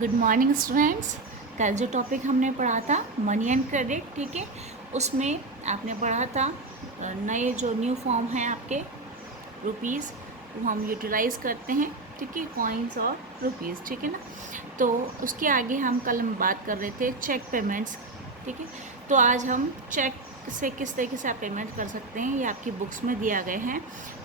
Good morning students. कल जो topic हमने पढ़ा था मनी एंड क्रेडिट, ठीक है, उसमें आपने पढ़ा था नए जो न्यू फॉर्म हैं आपके रुपीज़, वो हम यूटिलाइज़ करते हैं, ठीक है, कॉइन्स और रुपीज़, ठीक है ना। तो उसके आगे हम बात कर रहे थे चेक पेमेंट्स, ठीक है। तो आज हम चेक से किस तरीके से आप पेमेंट कर सकते हैं ये आपकी बुक्स में दिया गए हैं।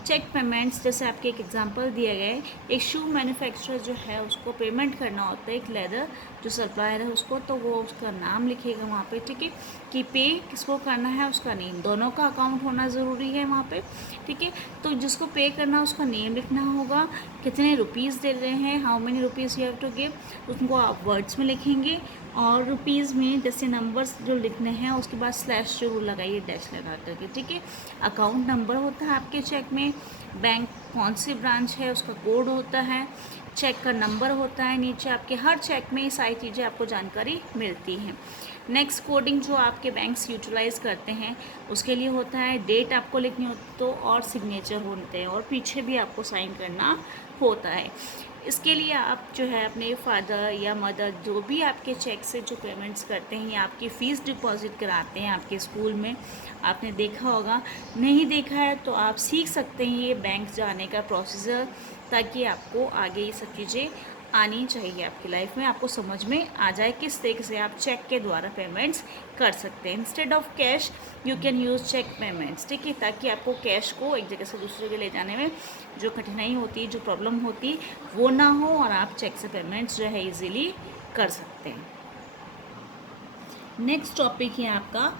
चेक पेमेंट्स जैसे आपके एक एग्जांपल दिया गया है, एक शू मैन्युफैक्चरर जो है उसको पेमेंट करना होता है एक लेदर जो सप्लायर है उसको, तो वो उसका नाम लिखेगा वहाँ पे, ठीक है, कि पे किसको करना है उसका नेम, दोनों का अकाउंट होना ज़रूरी है वहाँ पे, ठीक है। तो जिसको पे करना है उसका नेम लिखना होगा, कितने रुपीज़ दे रहे हैं, how many rupees you have to give, उनको आप वर्ड्स में लिखेंगे और रुपीज़ में जैसे नंबर्स जो लिखने हैं उसके बाद स्लैश जरूर लगाइए, डैश लगा करके, ठीक है। अकाउंट नंबर होता है आपके चेक में, बैंक कौन सी ब्रांच है उसका कोड होता है, चेक का नंबर होता है नीचे आपके, हर चेक में ये सारी चीज़ें आपको जानकारी मिलती हैं। नेक्स्ट कोडिंग जो आपके बैंक्स यूटिलाइज़ करते हैं उसके लिए होता है, डेट आपको लिखनी होती तो और सिग्नेचर होते हैं और पीछे भी आपको साइन करना होता है। इसके लिए आप जो है अपने फादर या मदर जो भी आपके चेक से जो पेमेंट्स करते हैं या आपकी फ़ीस डिपॉजिट कराते हैं आपके स्कूल में, आपने देखा होगा, नहीं देखा है तो आप सीख सकते हैं ये बैंक जाने का प्रोसीजर, ताकि आपको आगे ये सब चीज़ें आनी चाहिए आपकी लाइफ में, आपको समझ में आ जाए किस तरीके से आप चेक के द्वारा पेमेंट्स कर सकते हैं। Instead of cash you can use cheque payments, ठीक है, ताकि आपको कैश को एक जगह से दूसरी जगह ले जाने में जो कठिनाई होती, जो प्रॉब्लम होती वो ना हो और आप चेक से पेमेंट्स जो है इजीली कर सकते हैं। नेक्स्ट टॉपिक है आपका,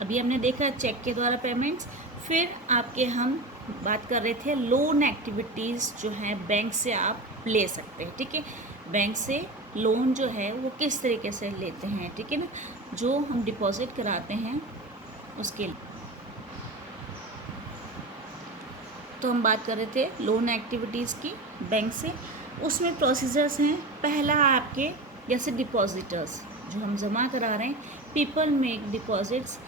अभी हमने देखा चेक के द्वारा पेमेंट्स, फिर आपके हम बात कर रहे थे लोन एक्टिविटीज़ जो है बैंक से आप ले सकते हैं, ठीक है। बैंक से लोन जो है वो किस तरीके से लेते हैं, ठीक है ना, जो हम डिपॉजिट कराते हैं उसके लिए। तो हम बात कर रहे थे लोन एक्टिविटीज़ की बैंक से, उसमें प्रोसीजर्स हैं। पहला आपके जैसे डिपॉजिटर्स जो हम जमा करा रहे हैं, पीपल मेक डिपॉजिट्स,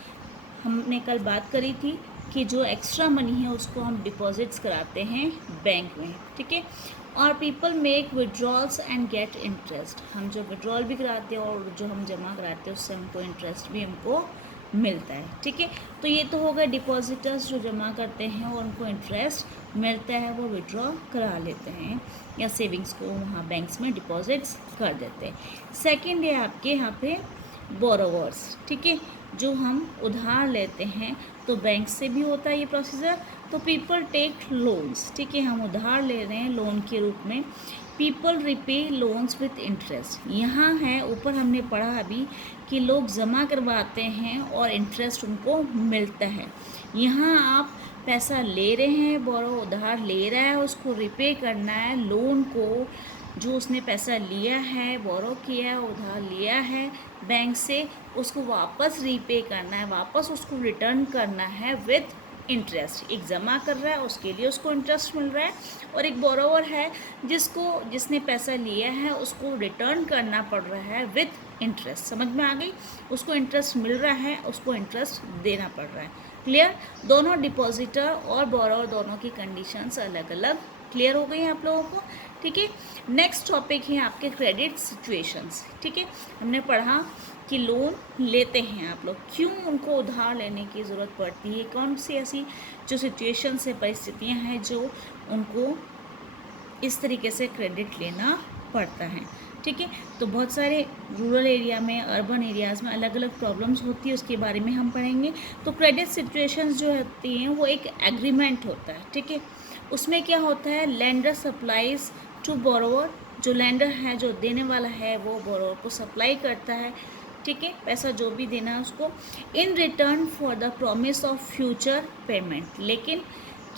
हमने कल बात करी थी कि जो एक्स्ट्रा मनी है उसको हम डिपॉजिट्स कराते हैं बैंक में, ठीक है। और people make withdrawals and get interest, हम जो विड्रॉल भी कराते हैं और जो हम जमा कराते हैं उससे हमको इंटरेस्ट भी हमको मिलता है, ठीक है। तो ये तो हो गए डिपॉजिटर्स जो जमा करते हैं और उनको इंटरेस्ट मिलता है, वो विड्रॉ करा लेते हैं या सेविंग्स को वहाँ बैंक्स में डिपॉजिट्स कर देते हैं। सेकेंड है आपके यहाँ पे बोरोवर्स, ठीक है, जो हम उधार लेते हैं, तो बैंक से भी होता है ये प्रोसीजर। तो पीपल टेक लोन्स, ठीक है, हम उधार ले रहे हैं लोन के रूप में। People repay loans with interest, यहाँ है ऊपर हमने पढ़ा अभी कि लोग जमा करवाते हैं और इंटरेस्ट उनको मिलता है। यहाँ आप पैसा ले रहे हैं, बोरो उधार ले रहा है, उसको रिपे करना है, लोन को जो उसने पैसा लिया है, बोरो किया है, उधार लिया है बैंक से, उसको वापस रीपे करना है, वापस उसको रिटर्न करना है विथ इंटरेस्ट। एक जमा कर रहा है उसके लिए उसको इंटरेस्ट मिल रहा है, और एक बोरोवर है जिसने पैसा लिया है उसको रिटर्न करना पड़ रहा है विथ इंटरेस्ट। समझ में आ गई, उसको इंटरेस्ट मिल रहा है, उसको इंटरेस्ट देना पड़ रहा है। क्लियर, दोनों डिपॉजिटर और बोरोवर दोनों की कंडीशंस अलग अलग क्लियर हो गई आप लोगों को, ठीक है। नेक्स्ट टॉपिक है आपके क्रेडिट सिचुएशंस, ठीक है। हमने पढ़ा कि लोन लेते हैं आप लोग, क्यों उनको उधार लेने की ज़रूरत पड़ती है, कौन सी ऐसी जो सिचुएशंस है, परिस्थितियां हैं जो उनको इस तरीके से क्रेडिट लेना पड़ता है, ठीक है। तो बहुत सारे रूरल एरिया में, अर्बन एरियाज़ में अलग अलग प्रॉब्लम्स होती है, उसके बारे में हम पढ़ेंगे। तो क्रेडिट सिचुएशंस जो होती हैं वो एक एग्रीमेंट होता है, ठीक है। उसमें क्या होता है, लेंडर सप्लाईज टू बोरोवर, जो लेंडर है जो देने वाला है वो बोरोवर को सप्लाई करता है, ठीक है, पैसा जो भी देना है उसको, in return for the promise of future payment. लेकिन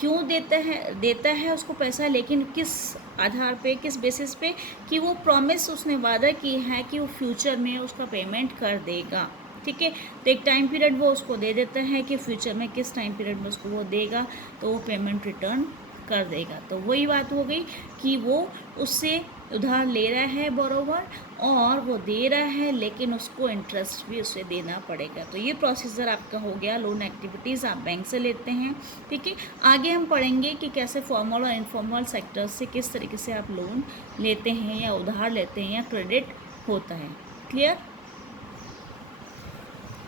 क्यों देता है उसको पैसा, लेकिन किस आधार पे, किस बेसिस पे, कि वो प्रॉमिस उसने वादा की है कि वो फ्यूचर में उसका पेमेंट कर देगा, ठीक है। तो एक टाइम पीरियड वो उसको दे देता है कि फ्यूचर में किस टाइम पीरियड में उसको वो देगा, तो वो पेमेंट रिटर्न कर देगा। तो वही बात हो गई कि वो उससे उधार ले रहा है बोरोवर और वो दे रहा है, लेकिन उसको इंटरेस्ट भी उसे देना पड़ेगा। तो ये प्रोसीजर आपका हो गया, लोन एक्टिविटीज़ आप बैंक से लेते हैं, ठीक है। आगे हम पढ़ेंगे कि कैसे फॉर्मल और इनफॉर्मल सेक्टर से किस तरीके से आप लोन लेते हैं या उधार लेते हैं या क्रेडिट होता है। क्लियर।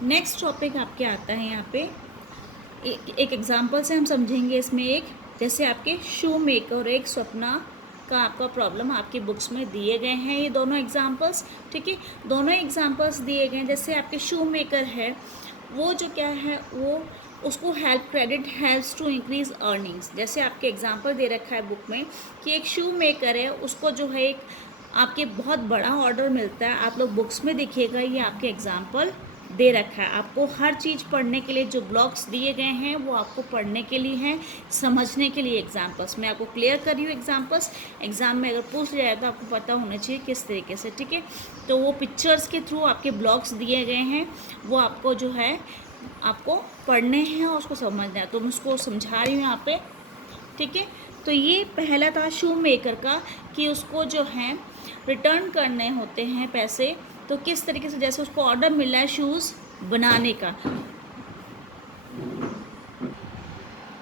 नेक्स्ट टॉपिक आपके आता है यहाँ पे एक एग्जांपल से हम समझेंगे इसमें। एक जैसे आपके शू मेकर और एक स्वप्ना का आपका प्रॉब्लम आपकी बुक्स में दिए गए हैं, ये दोनों एग्जांपल्स। ठीक है, दोनों एग्जांपल्स दिए गए हैं। जैसे आपके शू मेकर है, वो जो क्या है, वो उसको help credit helps to increase earnings. जैसे आपके एग्जांपल दे रखा है बुक में कि एक शू मेकर है, उसको जो है एक आपके बहुत बड़ा ऑर्डर मिलता है। आप लोग बुक्स में देखिएगा, ये आपके एग्जांपल दे रखा है। आपको हर चीज़ पढ़ने के लिए जो ब्लॉक्स दिए गए हैं वो आपको पढ़ने के लिए हैं, समझने के लिए एग्जांपल्स। मैं आपको क्लियर कर रही हूँ एग्जांपल्स। एग्जाम में अगर पूछ जाए तो आपको पता होना चाहिए किस तरीके से। ठीक है, तो वो पिक्चर्स के थ्रू आपके ब्लॉक्स दिए गए हैं, वो आपको जो है आपको पढ़ने हैं और उसको समझना है। तो मैं उसको समझा रही हूँ यहाँ पे। ठीक है, तो ये पहला था शू मेकर का कि उसको जो है रिटर्न करने होते हैं पैसे। तो किस तरीके से, जैसे उसको ऑर्डर मिला है शूज़ बनाने का।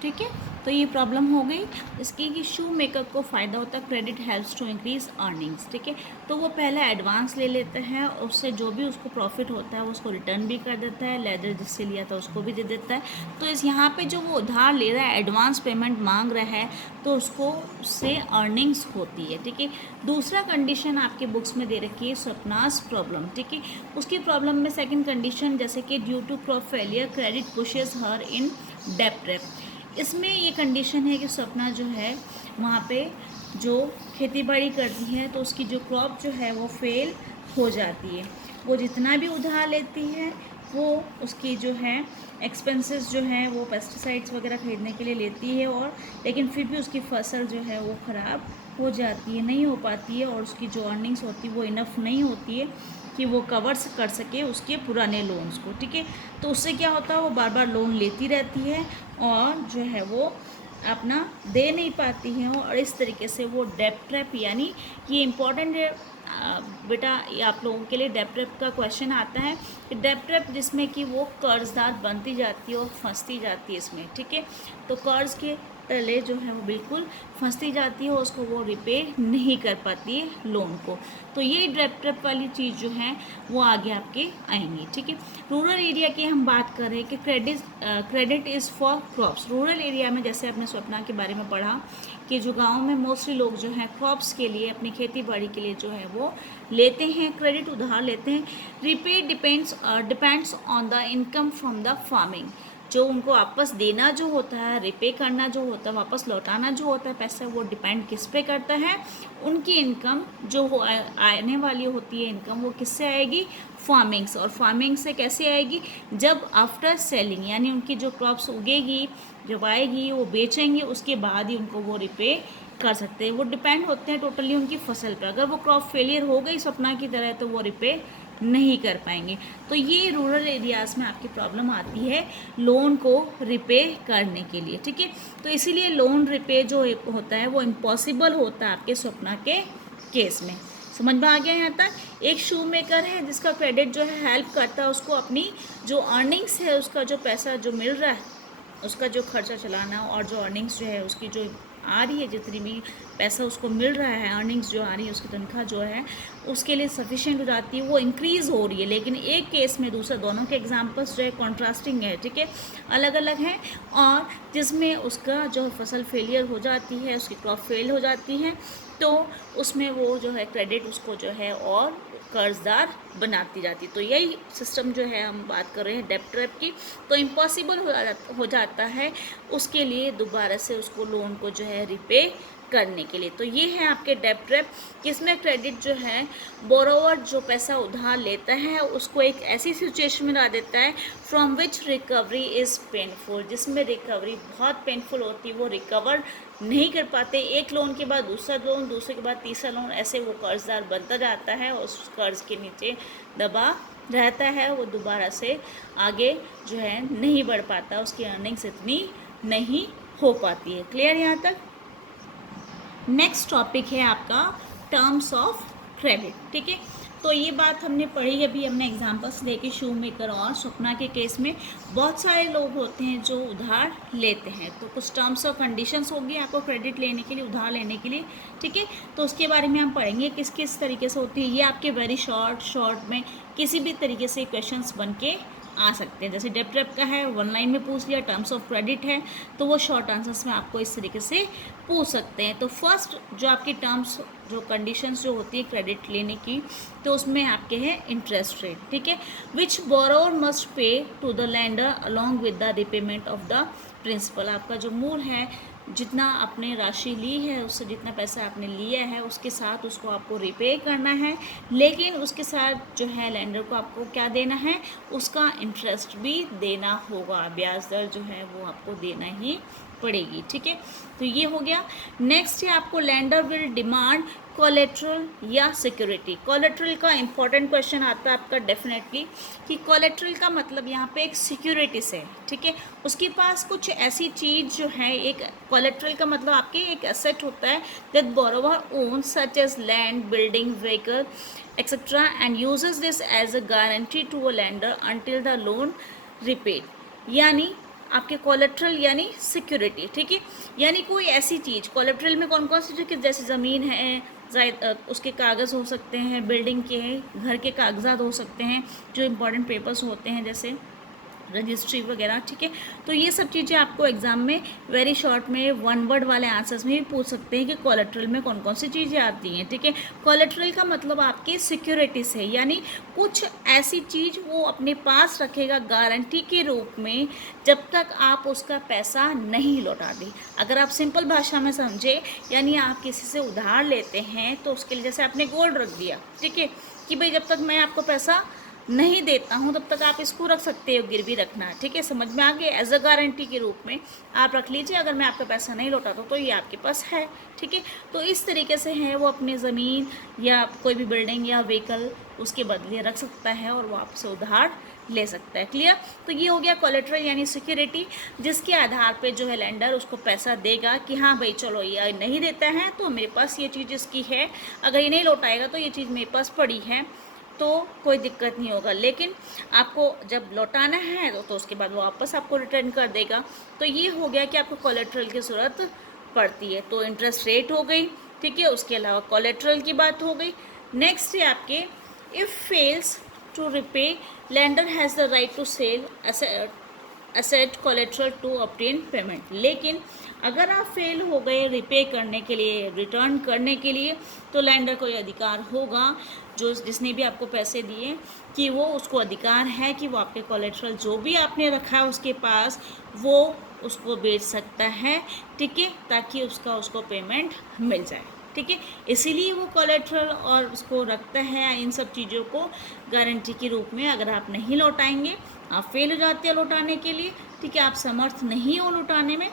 ठीक है, तो ये प्रॉब्लम हो गई इसकी कि शू मेकर को फ़ायदा होता है credit helps to increase earnings. ठीक है, तो वो पहले एडवांस ले लेते हैं, उससे जो भी उसको प्रॉफिट होता है वो उसको रिटर्न भी कर देता है, लेदर जिससे लिया था उसको भी दे देता है। तो इस यहाँ पे जो वो उधार ले रहा है, एडवांस पेमेंट मांग रहा है, तो उसको उससे अर्निंग्स होती है। ठीक है, दूसरा कंडीशन आपके बुक्स में दे रखी है स्वप्नास प्रॉब्लम। ठीक है, उसकी प्रॉब्लम में सेकेंड कंडीशन जैसे कि due to crop failure credit pushes her in debt trap. इसमें ये कंडीशन है कि स्वप्ना जो है वहाँ पे जो खेती बाड़ी करती है तो उसकी जो क्रॉप जो है वो फेल हो जाती है। वो जितना भी उधार लेती है वो उसकी जो है एक्सपेंसेस जो है वो पेस्टिसाइड्स वगैरह खरीदने के लिए लेती है, और लेकिन फिर भी उसकी फसल जो है वो ख़राब हो जाती है, नहीं हो पाती है, और उसकी जो अर्निंग्स होती है वो इनफ नहीं होती है कि वो कवर्स कर सके उसके पुराने लोन्स को। ठीक है, तो उससे क्या होता है, वो बार बार लोन लेती रहती है और जो है वो अपना दे नहीं पाती है, और इस तरीके से वो डेट ट्रैप, यानी ये इम्पॉर्टेंट है बेटा, ये आप लोगों के लिए डेट ट्रैप का क्वेश्चन आता है कि डेट ट्रैप जिसमें कि वो कर्जदार बनती जाती है और फंसती जाती है इसमें। ठीक है, तो कर्ज के तले जो है वो बिल्कुल फंसती जाती है और उसको वो रिपे नहीं कर पाती है लोन को। तो ये डेट ट्रैप वाली चीज़ जो है वो आगे आपके आएंगी। ठीक है, रूरल एरिया की हम बात कर रहे हैं कि credit is for crops. Rural area में जैसे आपने स्वप्ना के बारे में पढ़ा कि जो गांव में मोस्टली लोग जो हैं क्रॉप्स के लिए, अपनी खेती बाड़ी के लिए जो है वो लेते हैं, क्रेडिट उधार लेते हैं। Repay depends on the income from the farming. जो उनको वापस देना जो होता है, रिपे करना जो होता है, वापस लौटाना जो होता है पैसा, वो डिपेंड किस पे करता है, उनकी इनकम जो आने वाली होती है इनकम वो किससे आएगी, फार्मिंग से। और फार्मिंग से कैसे आएगी, जब आफ्टर सेलिंग, यानी उनकी जो क्रॉप्स उगेगी, जब आएगी वो बेचेंगे, उसके बाद ही उनको वो रिपे कर सकते हैं। वो डिपेंड होते हैं टोटली उनकी फसल पर। अगर वो क्रॉप फेलियर हो गई स्वप्ना की तरह तो वो रिपे नहीं कर पाएंगे। तो ये रूरल एरियाज़ में आपकी प्रॉब्लम आती है लोन को रिपे करने के लिए। ठीक है, तो इसीलिए लोन रिपे जो होता है वो इम्पॉसिबल होता है आपके स्वप्ना के केस में। समझ में आ गया यहाँ तक। एक शू मेकर है जिसका क्रेडिट जो है हेल्प करता है उसको अपनी जो अर्निंग्स है, उसका जो पैसा जो मिल रहा है, उसका जो खर्चा चलाना और जो अर्निंग्स जो है उसकी जो आ रही है, जितनी भी पैसा उसको मिल रहा है, अर्निंग्स जो आ रही है, उसकी तनख्वाह जो है उसके लिए सफिशिएंट हो जाती है, वो इंक्रीज़ हो रही है। लेकिन एक केस में दूसरा, दोनों के एग्जांपल्स जो है कॉन्ट्रास्टिंग है। ठीक है, अलग अलग हैं, और जिसमें उसका जो फसल फेलियर हो जाती है, उसकी क्रॉप फेल हो जाती है, तो उसमें वो जो है क्रेडिट उसको जो है और कर्जदार बनाती जाती। तो यही सिस्टम जो है हम बात कर रहे हैं डेट ट्रैप की। तो इम्पॉसिबल हो जाता है उसके लिए दोबारा से उसको लोन को जो है रिपे करने के लिए। तो ये है आपके डेट ट्रैप, जिसमें क्रेडिट जो है बोरोवर जो पैसा उधार लेता है उसको एक ऐसी सिचुएशन में ला देता है from which recovery is painful, जिसमें रिकवरी बहुत पेनफुल होती है, वो रिकवर नहीं कर पाते। एक लोन के बाद दूसरा लोन, दूसरे के बाद तीसरा लोन, ऐसे वो कर्जदार बनता जाता है और उस कर्ज के नीचे दबा रहता है, वो दोबारा से आगे जो है नहीं बढ़ पाता, उसकी अर्निंग्स इतनी नहीं हो पाती है। क्लियर यहाँ तक। नेक्स्ट टॉपिक है आपका टर्म्स ऑफ क्रेडिट। ठीक है, तो ये बात हमने पढ़ी, अभी हमने एग्जांपल्स लेके शू मेकर और स्वप्ना के केस में बहुत सारे लोग होते हैं जो उधार लेते हैं, तो कुछ टर्म्स और कंडीशंस होगी आपको क्रेडिट लेने के लिए, उधार लेने के लिए, ठीक है। तो उसके बारे में हम पढ़ेंगे किस किस तरीके से होती है। ये आपके वेरी शॉर्ट में किसी भी तरीके से क्वेश्चंस बन के आ सकते हैं। जैसे डेप्ट का है, वन लाइन में पूछ लिया, टर्म्स ऑफ क्रेडिट है तो वो शॉर्ट आंसर्स में आपको इस तरीके से पूछ सकते हैं। तो फर्स्ट जो आपकी टर्म्स जो कंडीशंस जो होती है क्रेडिट लेने की, तो उसमें आपके हैं इंटरेस्ट रेट, ठीक है, which borrower must pay to the lender along with the repayment of the principal. आपका जो मूल है, जितना आपने राशि ली है उससे जितना पैसा आपने लिया है उसके साथ उसको आपको रिपे करना है, लेकिन उसके साथ जो है लैंडर को आपको क्या देना है, उसका इंटरेस्ट भी देना होगा, ब्याज दर जो है वो आपको देना ही पड़ेगी, ठीक है। तो ये हो गया। नेक्स्ट है आपको लैंडर विल डिमांड कोलेट्रल या सिक्योरिटी। कोलेट्रल का इंपॉर्टेंट क्वेश्चन आता है आपका डेफिनेटली, कि कोलेट्रल का मतलब यहाँ पे एक सिक्योरिटी से, ठीक है, उसके पास कुछ ऐसी चीज़ जो है, एक कोलेट्रल का मतलब आपके एक एसेट होता है that borrower owns such as land, building, vehicle etcetera and uses this as a guarantee to a lender until the loan repaid. यानी आपके कोलेट्रल यानी सिक्योरिटी, ठीक है, यानी कोई ऐसी चीज़, कोलेट्रल में कौन कौन सी चीज़, जैसे ज़मीन है, उसके कागज़ हो सकते हैं, बिल्डिंग के घर के कागजात हो सकते हैं, जो इंपॉर्टेंट पेपर्स होते हैं जैसे रजिस्ट्री वगैरह, ठीक है। तो ये सब चीज़ें आपको एग्जाम में वेरी शॉर्ट में वन वर्ड वाले आंसर्स में भी पूछ सकते हैं कि कोलेट्रल में कौन कौन सी चीज़ें आती हैं, ठीक है। कोलेट्रल का मतलब आपकी सिक्योरिटी से, यानी कुछ ऐसी चीज़ वो अपने पास रखेगा गारंटी के रूप में जब तक आप उसका पैसा नहीं लौटा दें। अगर आप सिंपल भाषा में समझे, यानी आप किसी से उधार लेते हैं तो उसके लिए जैसे आपने गोल्ड रख दिया, ठीक है, कि भाई जब तक मैं आपको पैसा नहीं देता हूँ तब तक आप इसको रख सकते हो, गिरवी रखना, ठीक है, समझ में आ गया, एज अ गारंटी के रूप में आप रख लीजिए, अगर मैं आपका पैसा नहीं लौटाता तो ये आपके पास है, ठीक है। तो इस तरीके से है वो अपनी ज़मीन या कोई भी बिल्डिंग या व्हीकल उसके बदले रख सकता है और वो आपसे उधार ले सकता है। क्लियर? तो ये हो गया कोलेट्रल यानी सिक्योरिटी, जिसके आधार पे जो है लैंडर उसको पैसा देगा कि हाँ भाई चलो ये नहीं देता है तो मेरे पास ये चीज़ इसकी है, अगर ये नहीं लौटाएगा तो ये चीज़ मेरे पास पड़ी है, तो कोई दिक्कत नहीं होगा, लेकिन आपको जब लौटाना है तो उसके बाद वो वापस आपको रिटर्न कर देगा। तो ये हो गया कि आपको कोलेट्रल की ज़रूरत पड़ती है। तो इंटरेस्ट रेट हो गई, ठीक है, उसके अलावा कोलेट्रल की बात हो गई। नेक्स्ट है आपके if fails to repay lender has the right to sell asset collateral to obtain payment. लेकिन अगर आप फेल हो गए रिपे करने के लिए, रिटर्न करने के लिए, तो लैंडर को ये अधिकार होगा, जो जिसने भी आपको पैसे दिए, कि वो उसको अधिकार है कि वो आपके कोलेट्रल जो भी आपने रखा है उसके पास वो उसको बेच सकता है, ठीक है, ताकि उसको पेमेंट मिल जाए, ठीक है। इसीलिए वो कोलेट्रल और उसको रखता है इन सब चीज़ों को गारंटी के रूप में। अगर आप नहीं लौटाएंगे, आप फेल हो जाते हैं लौटाने के लिए, ठीक है, आप समर्थ नहीं हो लौटाने में,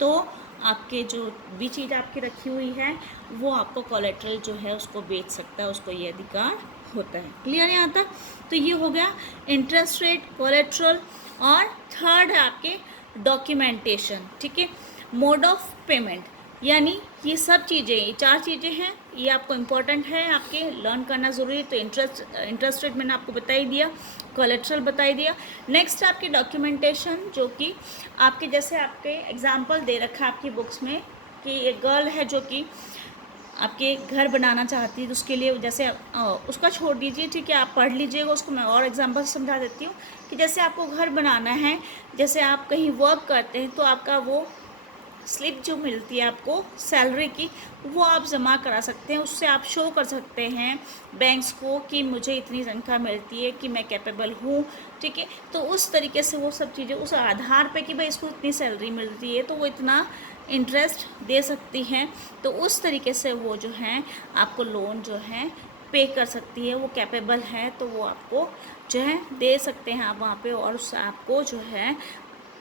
तो आपके जो भी चीज़ आपकी रखी हुई है वो आपको कोलेट्रल जो है उसको बेच सकता है, उसको ये अधिकार होता है। क्लियर है यहाँ तक? तो ये हो गया इंटरेस्ट रेट, कोलेट्रल, और थर्ड है आपके डॉक्यूमेंटेशन, ठीक है, मोड ऑफ पेमेंट, यानी ये सब चीज़ें, ये चार चीज़ें हैं, ये आपको इम्पोर्टेंट है, आपके लर्न करना ज़रूरी है। तो इंटरेस्ट रेट मैंने आपको बता ही दिया, कोलेट्रल बता ही दिया। नेक्स्ट आपकी डॉक्यूमेंटेशन, जो कि आपके जैसे आपके एग्जाम्पल दे रखा है आपकी बुक्स में कि एक गर्ल है जो कि आपके घर बनाना चाहती है, तो उसके लिए जैसे उसका छोड़ दीजिए, ठीक है, आप पढ़ लीजिएगा उसको, मैं और एग्जांपल समझा देती हूँ कि जैसे आपको घर बनाना है, जैसे आप कहीं वर्क करते हैं तो आपका वो स्लिप जो मिलती है आपको सैलरी की, वो आप जमा करा सकते हैं, उससे आप शो कर सकते हैं बैंक्स को कि मुझे इतनी तनख्वाह मिलती है, कि मैं कैपेबल हूँ, ठीक है। तो उस तरीके से वो सब चीज़ें उस आधार पे कि भाई इसको इतनी सैलरी मिलती है तो वो इतना इंटरेस्ट दे सकती हैं, तो उस तरीके से वो जो है आपको लोन जो है पे कर सकती है, वो कैपेबल है तो वो आपको जो है दे सकते हैं आप वहाँ पे, और उससे आपको जो है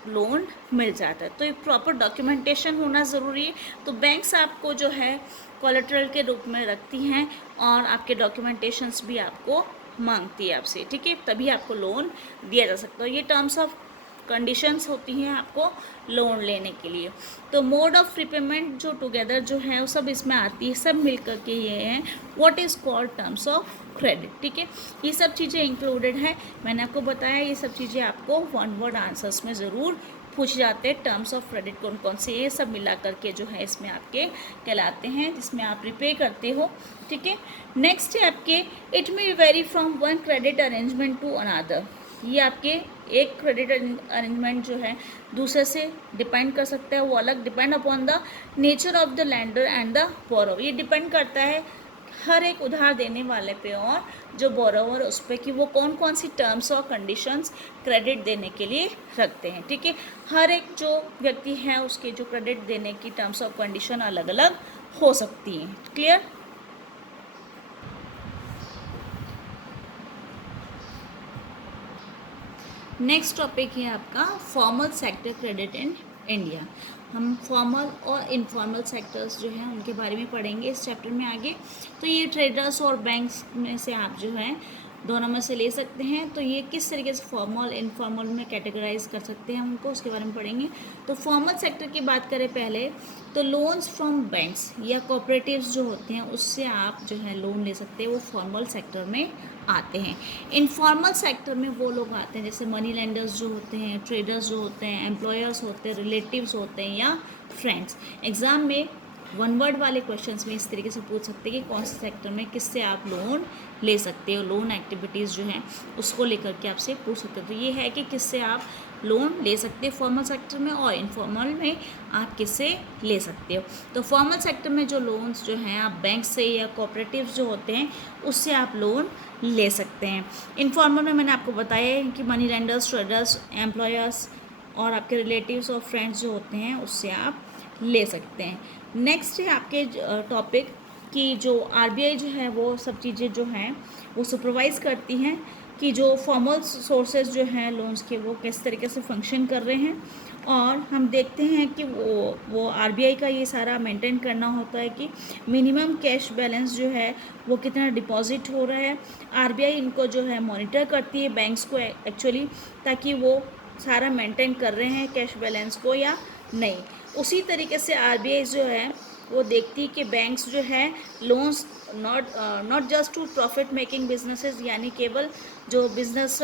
लोन मिल जाता है। तो ये प्रॉपर डॉक्यूमेंटेशन होना ज़रूरी है। तो बैंक्स आपको जो है कोलेट्रल के रूप में रखती हैं और आपके डॉक्यूमेंटेशंस भी आपको मांगती है आपसे, ठीक है, तभी आपको लोन दिया जा सकता है। ये टर्म्स ऑफ कंडीशंस होती हैं आपको लोन लेने के लिए। तो मोड ऑफ रिपेमेंट जो टुगेदर जो है वो सब इसमें आती है, सब मिल करके ये है what is called terms of credit. ठीक है, ये सब चीज़ें इंक्लूडेड है। मैंने आपको बताया ये सब चीज़ें आपको वन वर्ड आंसर्स में ज़रूर पूछ जाते हैं। टर्म्स ऑफ क्रेडिट कौन कौन से, ये सब मिला करके जो है इसमें आपके कहलाते हैं, जिसमें आप रिपे करते हो। ठीक है, नेक्स्ट है आपके it may vary from one credit arrangement to another. ये आपके एक क्रेडिट अरेंजमेंट जो है दूसरे से डिपेंड कर सकता है, वो अलग depend upon the nature of the lander and the borrower. ये डिपेंड करता है हर एक उधार देने वाले पे और जो बोरोवर उस पर कि वो कौन कौन सी टर्म्स और कंडीशंस क्रेडिट देने के लिए रखते हैं। ठीक है, हर एक जो व्यक्ति है उसके जो क्रेडिट देने की टर्म्स और कंडीशन अलग अलग हो सकती हैं। क्लियर? नेक्स्ट टॉपिक है आपका formal sector credit in India. हम फॉर्मल और इनफॉर्मल सेक्टर्स जो हैं उनके बारे में पढ़ेंगे इस चैप्टर में आगे। तो ये ट्रेडर्स और बैंक्स में से आप जो है दोनों में से ले सकते हैं। तो ये किस तरीके से फॉर्मल इनफॉर्मल में कैटेगराइज कर सकते हैं उनको, उसके बारे में पढ़ेंगे। तो फॉर्मल सेक्टर की बात करें पहले, तो लोन्स फ्रॉम बैंक्स या कोऑपरेटिव्स जो होते हैं उससे आप जो है लोन ले सकते हैं, वो फॉर्मल सेक्टर में आते हैं। इनफॉर्मल सेक्टर में वो लोग आते हैं जैसे मनी लेंडर्स जो होते हैं, ट्रेडर्स जो होते हैं, एम्प्लॉयर्स होते हैं, रिलेटिव्स होते हैं या फ्रेंड्स। एग्ज़ाम में वन वर्ड वाले क्वेश्चंस में इस तरीके से पूछ सकते हैं कि कौन से सेक्टर में किससे आप लोन ले सकते हो, लोन एक्टिविटीज़ जो हैं उसको लेकर के आपसे पूछ सकते हो। तो ये है कि किससे आप लोन ले सकते हो फॉर्मल सेक्टर में, और इनफॉर्मल में आप किससे ले सकते हो। तो फॉर्मल सेक्टर में जो लोन्स जो हैं आप बैंक से या कोऑपरेटिव्स जो होते हैं उससे आप लोन ले सकते हैं। इनफॉर्मल में मैंने आपको बताया है कि मनी लेंडर्स, ट्रेडर्स, एम्प्लॉयर्स और आपके रिलेटिव्स और फ्रेंड्स जो होते हैं उससे आप ले सकते हैं। नेक्स्ट है आपके टॉपिक कि जो आरबीआई जो है वो सब चीज़ें जो हैं वो सुपरवाइज़ करती हैं कि जो फॉर्मल सोर्सेज जो हैं लोन्स के वो किस तरीके से फंक्शन कर रहे हैं। और हम देखते हैं कि वो आरबीआई का ये सारा मेंटेन करना होता है कि मिनिमम कैश बैलेंस जो है वो कितना डिपॉजिट हो रहा है। आरबीआई इनको जो है मॉनिटर करती है बैंक्स को एक्चुअली, ताकि वो सारा मेंटेन कर रहे हैं कैश बैलेंस को या नहीं। उसी तरीके से आरबीआई जो है वो देखती है कि बैंक्स जो है loans not just to profit making businesses, यानी केवल जो बिजनेस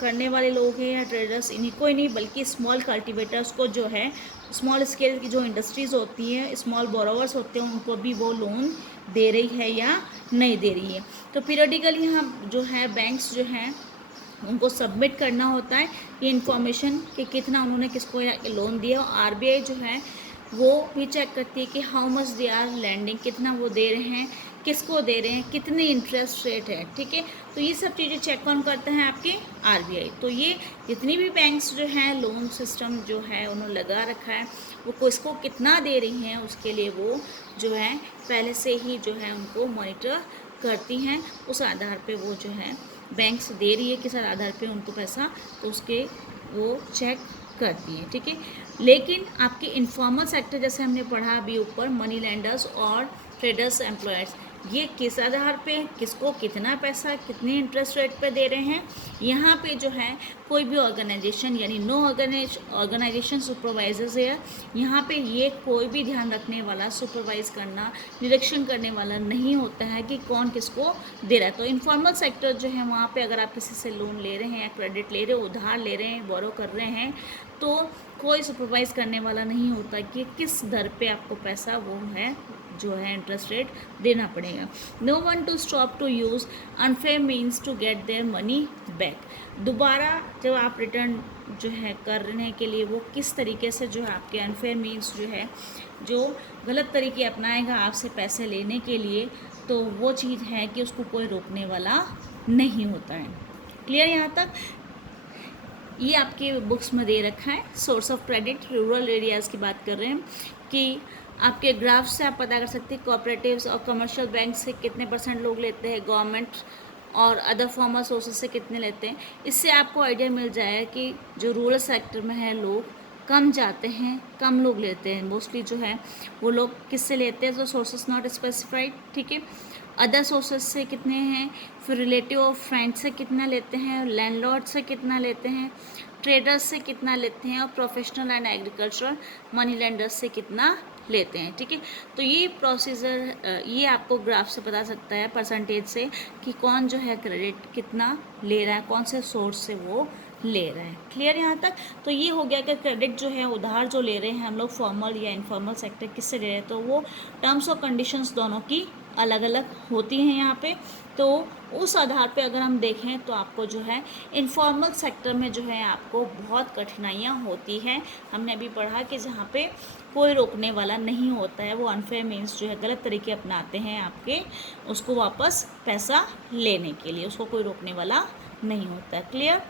करने वाले लोग हैं या ट्रेडर्स इन्हीं को ही नहीं, बल्कि स्मॉल कल्टिवेटर्स को जो है, स्मॉल स्केल की जो इंडस्ट्रीज़ होती हैं, स्मॉल बोरोवर्स होते हैं, उनको भी वो लोन दे रही है या नहीं दे रही है। तो पीरियडिकली यहाँ जो है बैंक्स जो हैं उनको सबमिट करना होता है ये इन्फॉर्मेशन कि कितना उन्होंने किसको लोन दिया। और आरबीआई जो है वो भी चेक करती है कि how much they are lending, कितना वो दे रहे हैं, किसको दे रहे हैं, कितनी इंटरेस्ट रेट है। ठीक है, तो ये सब चीज़ें चेक ऑन करते हैं आपके आरबीआई। तो ये जितनी भी बैंक्स जो हैं लोन सिस्टम जो है उन्होंने लगा रखा है, वो किसको कितना दे रही हैं उसके लिए वो जो है पहले से ही जो है उनको मॉनिटर करती हैं। उस आधार पे वो जो है बैंक्स दे रही है किस आधार पे उनको पैसा, तो उसके वो चेक करती है। ठीक है, लेकिन आपके इनफॉर्मल सेक्टर जैसे हमने पढ़ा अभी ऊपर, मनी लेंडर्स और ट्रेडर्स, एम्प्लॉयर्स, ये किस आधार पे किसको कितना पैसा कितने इंटरेस्ट रेट पे दे रहे हैं। यहाँ पे जो है कोई भी ऑर्गेनाइजेशन यानी नो ऑर्गेनाइजेशन सुपरवाइजर्स है, यहाँ पे ये कोई भी ध्यान रखने वाला, सुपरवाइज करना, निरीक्षण करने वाला नहीं होता है कि कौन किसको दे रहा है। तो इनफॉर्मल सेक्टर जो है वहाँ पे अगर आप किसी से लोन ले रहे हैं, क्रेडिट ले रहे हो, उधार ले रहे हैं, बोरो कर रहे हैं, तो कोई सुपरवाइज करने वाला नहीं होता कि किस दर पे आपको पैसा वो है जो है इंटरेस्ट रेट देना पड़ेगा। No one to stop to use unfair means to get their money back. दोबारा जब आप रिटर्न जो है करने के लिए वो किस तरीके से जो है आपके अनफेयर मीन्स जो है जो गलत तरीके अपनाएगा आपसे पैसे लेने के लिए, तो वो चीज़ है कि उसको कोई रोकने वाला नहीं होता है। क्लियर यहाँ तक? ये आपके बुक्स में दे रखा है। Source of credit rural areas की बात कर रहे हैं कि आपके ग्राफ से आप पता कर सकते हैं कोऑपरेटिव्स और कमर्शियल बैंक से कितने % लोग लेते हैं, गवर्नमेंट और अदर फॉर्मल सोर्सेज से कितने लेते हैं। इससे आपको आइडिया मिल जाएगा कि जो रूरल सेक्टर में है लोग कम जाते हैं, कम लोग लेते हैं। मोस्टली जो है वो लोग किससे लेते हैं, तो सोर्सेज नॉट स्पेसिफाइड। ठीक है, अदर सोर्सेज से कितने हैं, फिर रिलेटिव और फ्रेंड से कितना लेते हैं, लैंडलॉर्ड से कितना लेते हैं, ट्रेडर्स से कितना लेते हैं और professional and agricultural money lenders से कितना लेते हैं, ठीक है। तो ये प्रोसीजर ये आपको ग्राफ से पता सकता है परसेंटेज से कि कौन जो है क्रेडिट कितना ले रहा है, कौन से सोर्स से वो ले रहा है। क्लियर यहाँ तक? तो ये हो गया कि क्रेडिट जो है उधार जो ले रहे हैं हम लोग फॉर्मल या इनफॉर्मल सेक्टर किससे ले रहे हैं, तो वो टर्म्स और कंडीशंस दोनों की अलग अलग होती हैं यहाँ पे। तो उस आधार पे अगर हम देखें तो आपको जो है इनफॉर्मल सेक्टर में जो है आपको बहुत कठिनाइयाँ होती हैं। हमने अभी पढ़ा कि जहाँ पे कोई रोकने वाला नहीं होता है, वो अनफेयर मीन्स जो है गलत तरीके अपनाते हैं आपके उसको वापस पैसा लेने के लिए, उसको कोई रोकने वाला नहीं होता है। क्लियर?